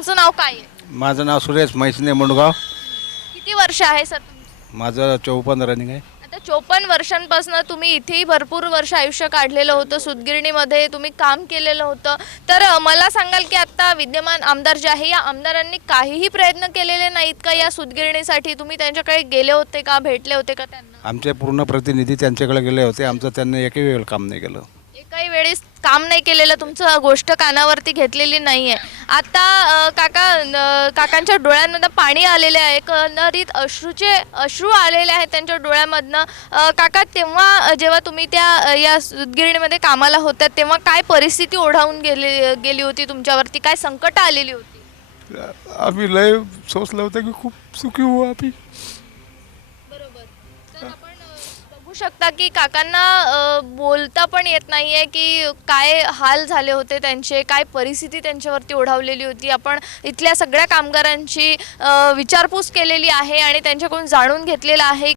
तुमचं नाव काय आहे? माझं नाव सुरेश मैसने मुंडगाव. किती वर्ष आहे सर तुमचं? माझं चौपन्न रनिंग आहे. आता चोपन्न वर्षांपासून तुम्ही इथेही भरपूर वर्ष आयुष्य काढलेलं होतं. सुदगिरणीमध्ये तुम्ही काम केलेलं होतं. तर अ, मला सांगाल की आता विद्यमान आमदार जे आहे या आमदारांनी काहीही प्रयत्न केलेले नाहीत का? या सुदगिरणीसाठी तुम्ही त्यांच्याकडे गेले होते का? भेटले होते का त्यांना? आमचे पूर्ण प्रतिनिधी त्यांच्याकडे गेले होते. आमचं त्यांनी एकही वेळ काम नाही केलं. एकाही वेळेस काम नाही केलेलं तुमचं गोष्ट कानावरती घेतलेली नाही आहे आता अ, काका अ, काकांच्या डोळ्यांमधनं पाणी आलेले आहे. एकंदरीत अश्रूचे अश्रू आलेले आहेत त्यांच्या डोळ्यामधनं. अ, काका तेव्हा अ, जेव्हा तुम्ही त्या अ, या गिरणीमध्ये कामाला होत्या तेव्हा काय परिस्थिती ओढावून गेली गेली होती तुमच्यावरती? काय संकट आलेली होती? आम्ही लय सोचलं होतं की खूप सुखी होऊ आम्ही. बरोबर. तर आपण सांगू शकता की काकांना अ, बोलता पण येत नाही आहे की काय हाल झाले होते त्यांचे काय परिस्थिती त्यांच्यावरती ओढावलेली होती. आपण इथल्या सगळ्या कामगारांची अ, विचारपूस केलेली आहे आणि त्यांच्याकडून जाणून घेतलेलं आहे.